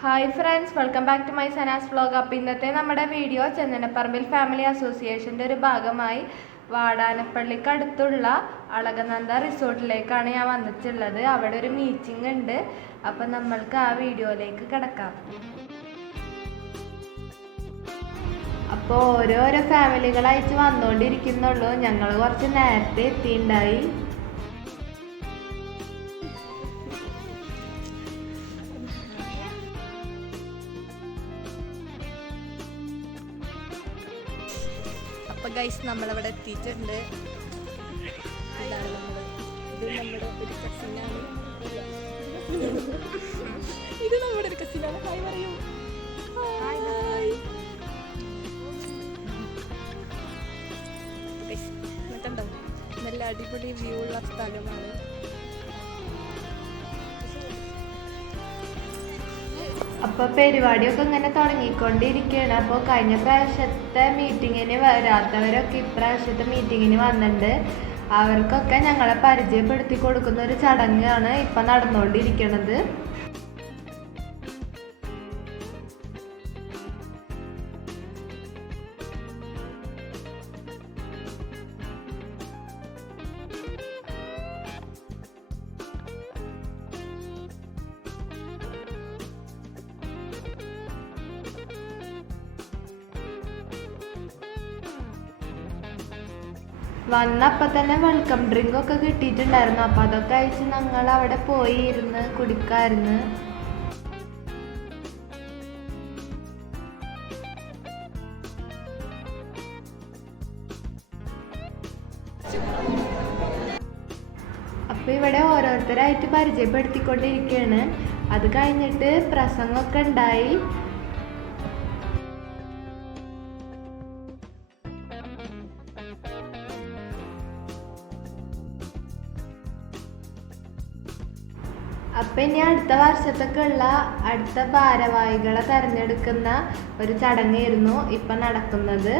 Hi friends, welcome back to my Sana's vlog. അപ്പോൾ ഇന്നത്തെ നമ്മുടെ വീഡിയോ ചന്ദനപ്പറമ്പിൽ ഫാമിലി അസോസിയേഷൻ്റെ ഒരു ഭാഗമായി വാടാനപ്പള്ളിക്ക് അടുത്തുള്ള അളകനന്ദ റിസോർട്ടിലേക്കാണ് ഞാൻ വന്നിട്ടുള്ളത്. അവിടെ ഒരു മീറ്റിംഗ് ഉണ്ട്. അപ്പം നമ്മൾക്ക് ആ വീഡിയോയിലേക്ക് കിടക്കാം. അപ്പോൾ ഓരോരോ ഫാമിലികളായിട്ട് വന്നുകൊണ്ടിരിക്കുന്നുള്ളൂ. ഞങ്ങൾ കുറച്ച് നേരത്തെ എത്തിയിട്ടുണ്ടായി. അപ്പോൾ ഗൈസ് നമ്മളവിടെ എത്തിയിട്ടുണ്ട്. ഇതാണ് നമ്മുടെ ഒരു കസിനാണ്. ഇത് നമ്മുടെ ഒരു കസിനാണ്. ഹായ് പറയൂ. എന്നിട്ടുണ്ടോ നല്ല അടിപൊളി വ്യൂ ഉള്ള സ്ഥലമാണ്. അപ്പോൾ പരിപാടിയൊക്കെ ഇങ്ങനെ തുടങ്ങിക്കൊണ്ടിരിക്കുകയാണ്. അപ്പോൾ കഴിഞ്ഞ പ്രാവശ്യത്തെ മീറ്റിങ്ങിന് വരാത്തവരൊക്കെ ഇപ്രാവശ്യത്തെ മീറ്റിങ്ങിന് വന്നിട്ടുണ്ട്. അവർക്കൊക്കെ ഞങ്ങളെ പരിചയപ്പെടുത്തി കൊടുക്കുന്ന ഒരു ചടങ്ങാണ് ഇപ്പം നടന്നുകൊണ്ടിരിക്കുന്നത്. വന്നപ്പോൾ തന്നെ വെൽക്കം ഡ്രിങ്ക് ഒക്കെ കിട്ടിയിട്ടുണ്ടായിരുന്നു. അപ്പം അതൊക്കെ അയച്ച് ഞങ്ങൾ അവിടെ പോയി ഇരുന്ന് കുടിക്കായിരുന്നു. അപ്പം ഇവിടെ ഓരോരുത്തരായിട്ട് പരിചയപ്പെടുത്തിക്കൊണ്ടിരിക്കുകയാണ്. അത് കഴിഞ്ഞിട്ട് പ്രസംഗമൊക്കെ ഉണ്ടായി. അപ്പം ഇനി അടുത്ത വർഷത്തേക്കുള്ള അടുത്ത ഭാരവാഹികളെ തിരഞ്ഞെടുക്കുന്ന ഒരു ചടങ്ങായിരുന്നു ഇപ്പം നടക്കുന്നത്.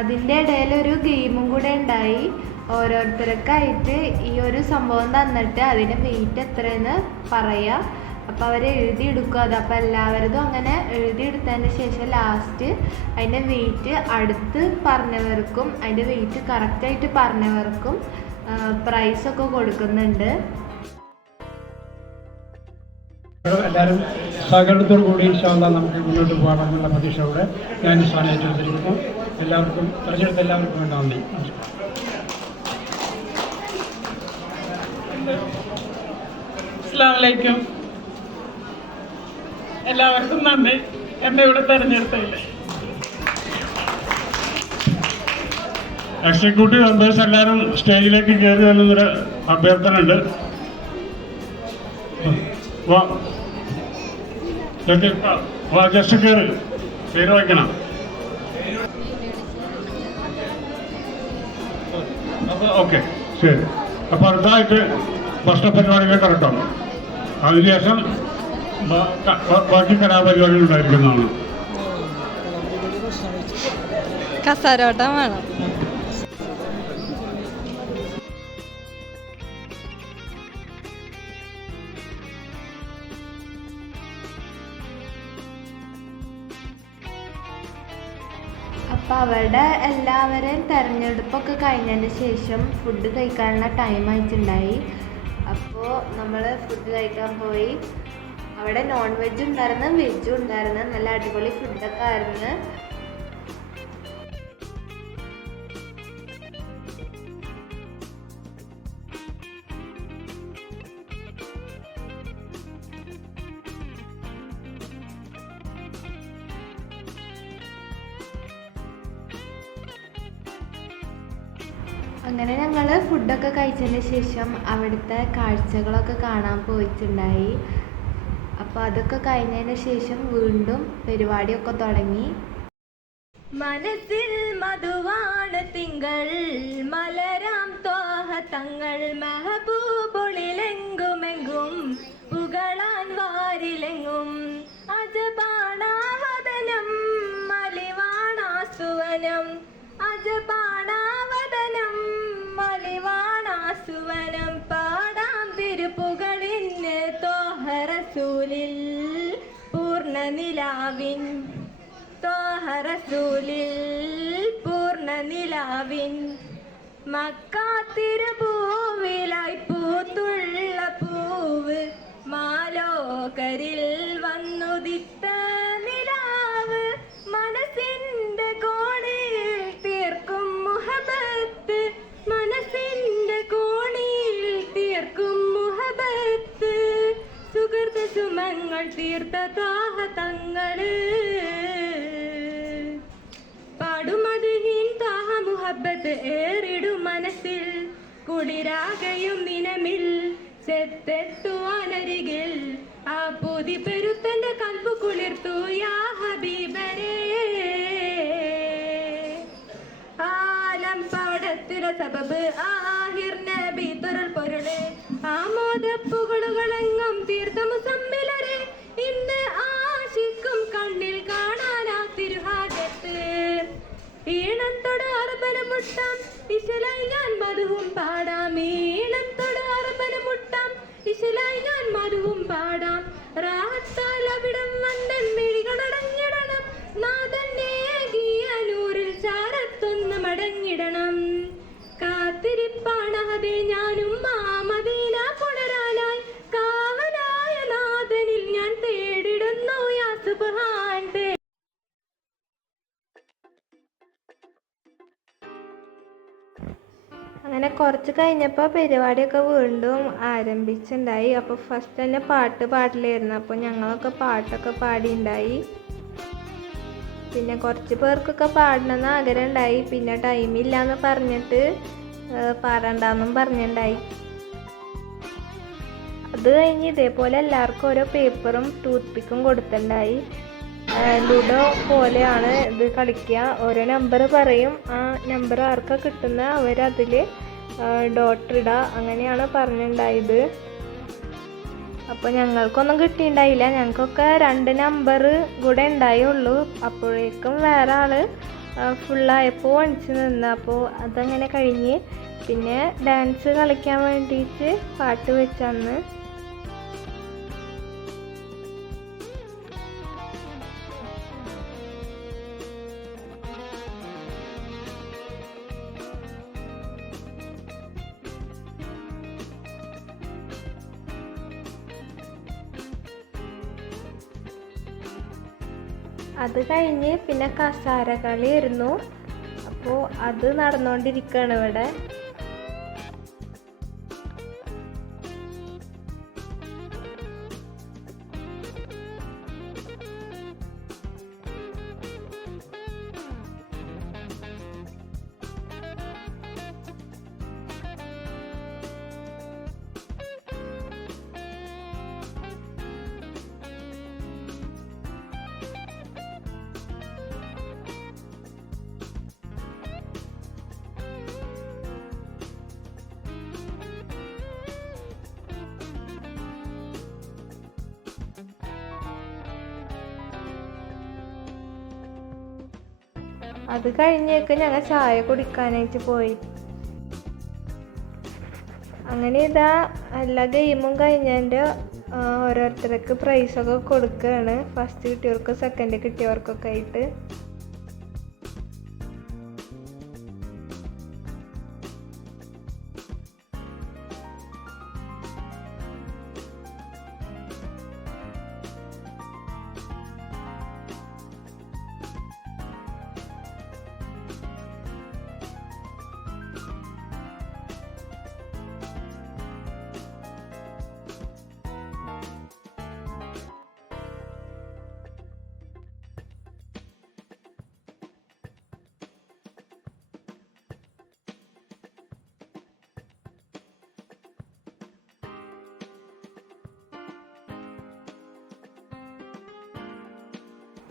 അതിൻ്റെ ഇടയിൽ ഒരു ഗെയിമും കൂടെ ഉണ്ടായി. ഓരോരുത്തർക്കായിട്ട് ഈ ഒരു സംഭവം തന്നിട്ട് അതിന് വെയിറ്റ് എത്രയെന്ന് പറയാം. അപ്പോൾ അവർ എഴുതിയെടുക്കും അത്. അപ്പോൾ എല്ലാവരതും അങ്ങനെ എഴുതിയെടുത്തതിന് ശേഷം ലാസ്റ്റ് അതിൻ്റെ വെയിറ്റ് അടുത്ത് പറഞ്ഞവർക്കും അതിൻ്റെ വെയിറ്റ് കറക്റ്റായിട്ട് പറഞ്ഞവർക്കും പ്രൈസൊക്കെ കൊടുക്കുന്നുണ്ട്. എല്ലാവരും സഹകരണത്തോടു കൂടി നമുക്ക് മുന്നോട്ട് പോകാമെന്നുള്ള പ്രതീക്ഷയോടെ ഞാൻ സ്ഥാനം ഏറ്റെടുത്തിരിക്കുന്നു. എല്ലാവർക്കും തെരഞ്ഞെടുത്ത എല്ലാവർക്കും വേണ്ട നന്ദി. അസ്സലാമു അലൈക്കും. എല്ലാവർക്കും നന്ദി എന്നെ ഇവിടെ തെരഞ്ഞെടുത്തില്ലേ. എക്സിക്യൂട്ടീവ് മെമ്പേഴ്സ് എല്ലാവരും സ്റ്റേജിലേക്ക് കയറി വരുന്നൊരു അഭ്യർത്ഥന ഉണ്ട്. ജസ്റ്റ് കയറി പേര് വയ്ക്കണം. അപ്പോൾ ഓക്കെ, ശരി. അപ്പോൾ അടുത്തായിട്ട് ഭക്ഷണ പരിപാടികൾ കറക്റ്റാണ്. അതിനുശേഷം ബാക്കി കലാപരിപാടികൾ ഉണ്ടായിരിക്കുന്നതാണ്. കസാരോട്ടം വേണം. അപ്പം അവരുടെ എല്ലാവരെയും തെരഞ്ഞെടുപ്പൊക്കെ കഴിഞ്ഞതിന് ശേഷം ഫുഡ് കഴിക്കാനുള്ള ടൈം ആയിട്ടുണ്ടായി. അപ്പോൾ നമ്മൾ ഫുഡ് കഴിക്കാൻ പോയി. അവിടെ നോൺ വെജ് ഉണ്ടായിരുന്നു, വെജും ഉണ്ടായിരുന്നു. നല്ല അടിപൊളി ഫുഡൊക്കെ ആയിരുന്നു. അങ്ങനെ ഞങ്ങൾ ഫുഡൊക്കെ കഴിച്ചതിന് ശേഷം അവിടുത്തെ കാഴ്ചകളൊക്കെ കാണാൻ പോയിട്ടുണ്ടായി. അപ്പോൾ അതൊക്കെ കഴിഞ്ഞതിന് ശേഷം വീണ്ടും പരിപാടിയൊക്കെ തുടങ്ങി. മനസ്സിൽ മധുവാണ് തിങ്കൾ മലരാം തോഹ തങ്ങൾ മെഹബൂബൊളിലെങ്കുമെങ്കും പുകളാൻ വാരിലെങ്ങും അജപാണാവദനം മലിവാണാസുവനം അജപാണാവദനം മലിവാണാസുവനം പാടാം തിരു നിലാവിൻ ത്വാഹ റസൂലിൽ പൂർണ്ണ നിലാവിൻ മക്കാത്തിരുപൂവിലായി പൂത്തുള്ള പൂവ് മാലോകരിൽ വന്നുദിത്ത നിലാവ് മനസ്സിന്റെ കോണിൽ തീർക്കും മുഹബത്ത് മനസ്സിന്റെ കോണിൽ തീർക്കും മുഹബത്ത് സുഹൃത സുമങ്ങൾ തീർത്ത ത്വാഹ തങ്ങള് പാടുമതിഹിൻ ത്വാഹ മുഹബത്ത് ഏറിടും മനസ്സിൽ കുളിരാകയും നിനമിൽ ചെത്തെത്തുവാനരികിൽ ആ പൊതി പെരുത്തന്റെ കൽബു കുളിർത്തു യാ ഹബീബരേ ആലം പവടത്തിലെ സബബ് ആഹിർ നബി തുരൽ പൊരുളെ ആമോദപ്പുകളുകളെങ്ങും തീർത്ത മുസമ്മിലരെ ഇന്ന് ആശിക്കും കണ്ണിൽ കാണാനാ തിരുഹാജത്ത് ഈണത്തോട് അറബന മുട്ടാം ഇശലായി ഞാൻ മധുവും പാടാം ഈണത്തോട് അറബന മുട്ടാം ഇശലായി ഞാൻ മധുവും പാടാം റാഹത്താൽ അവിടം വണ്ടൻ മിഴികളടങ്ങിടണം നാഥന്റെ ഗീയനൂരിൽ ചാരത്തൊന്ന് മടങ്ങിടണം കാത്തിരിപ്പാണഹതേ ഞാനും മദീന പുണരാനായി കാവലായ നാഥനിൽ ഞാൻ തേടിടുന്നു യാ സുബ്ഹാൻ തേ. അങ്ങനെ കുറച്ച് കഴിഞ്ഞപ്പോൾ പരിപാടിയൊക്കെ വീണ്ടും ആരംഭിച്ചിട്ടുണ്ടായി. അപ്പോൾ ഫസ്റ്റ് തന്നെ പാട്ട് പാടില്ലായിരുന്നു. അപ്പോൾ ഞങ്ങളൊക്കെ പാട്ടൊക്കെ പാടിയിട്ടുണ്ടായി. പിന്നെ കുറച്ച് പേർക്കൊക്കെ പാടണമെന്ന് ആഗ്രഹം ഉണ്ടായി. പിന്നെ ടൈമില്ലാന്ന് പറഞ്ഞിട്ട് പാടണ്ടെന്നും പറഞ്ഞിട്ടുണ്ടായി. അത് കഴിഞ്ഞ് ഇതേപോലെ എല്ലാവർക്കും ഓരോ പേപ്പറും ടൂത്ത് പിക്കും കൊടുത്തിട്ടുണ്ടായി. ലുഡോ പോലെയാണ് ഇത് കളിക്കുക. ഓരോ നമ്പർ പറയും. ആ നമ്പർ ആർക്കാ കിട്ടുന്ന അവരതിൽ ഡോട്ട് ഇടുക. അങ്ങനെയാണ് പറഞ്ഞിട്ടുണ്ടായത്. അപ്പോൾ ഞങ്ങൾക്കൊന്നും കിട്ടിയിട്ടുണ്ടായില്ല. ഞങ്ങൾക്കൊക്കെ 2 നമ്പർ കൂടെ ഉണ്ടായുള്ളൂ. അപ്പോഴേക്കും വേറെ ആൾ ഫുള്ളായപ്പോൾ വണിച്ച് നിന്ന്. അപ്പോൾ അതങ്ങനെ കഴിഞ്ഞ് പിന്നെ ഡാൻസ് കളിക്കാൻ വേണ്ടിയിട്ട് പാട്ട് വെച്ചന്ന്. അത് കഴിഞ്ഞ് പിന്നെ കസാര കളിയായിരുന്നു. അപ്പോൾ അത് നടന്നുകൊണ്ടിരിക്കുകയാണ് ഇവിടെ. അത് കഴിഞ്ഞേക്ക് ഞങ്ങൾ ചായ കുടിക്കാനായിട്ട് പോയി. അങ്ങനെ ഇതാ എല്ലാ ഗെയിമും കഴിഞ്ഞതിൻ്റെ ഓരോരുത്തർക്ക് പ്രൈസൊക്കെ കൊടുക്കുകയാണ്. ഫസ്റ്റ് കിട്ടിയവർക്കും സെക്കൻഡ് കിട്ടിയവർക്കൊക്കെ ആയിട്ട്.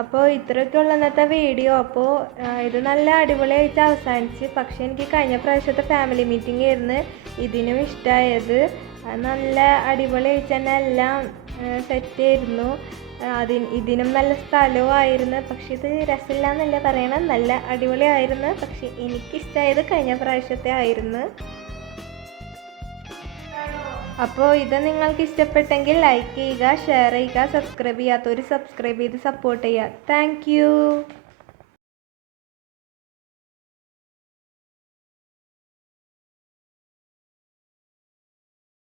അപ്പോൾ ഇത്രയൊക്കെയുള്ള ഇന്നത്തെ വീഡിയോ. അപ്പോൾ ഇത് നല്ല അടിപൊളിയായിട്ട് അവസാനിച്ച്. പക്ഷേ എനിക്ക് കഴിഞ്ഞ പ്രാവശ്യത്തെ ഫാമിലി മീറ്റിംഗ് ആയിരുന്നു ഇതിനും ഇഷ്ടമായത്. നല്ല അടിപൊളിയായിട്ട് തന്നെ എല്ലാം സെറ്റായിരുന്നു. ഇതിനും നല്ല സ്ഥലവും ആയിരുന്നു. പക്ഷെ ഇത് രസമില്ല എന്നല്ല പറയണം, നല്ല അടിപൊളിയായിരുന്നു. പക്ഷെ എനിക്കിഷ്ടമായത് കഴിഞ്ഞ പ്രാവശ്യത്തെ ആയിരുന്നു. അപ്പോൾ ഇത് നിങ്ങൾക്ക് ഇഷ്ടപ്പെട്ടെങ്കിൽ ലൈക്ക് ചെയ്യുക, ഷെയർ ചെയ്യുക, സബ്സ്ക്രൈബ് ചെയ്യാത്തവർ സബ്സ്ക്രൈബ് ചെയ്ത് സപ്പോർട്ട് ചെയ്യുക. താങ്ക്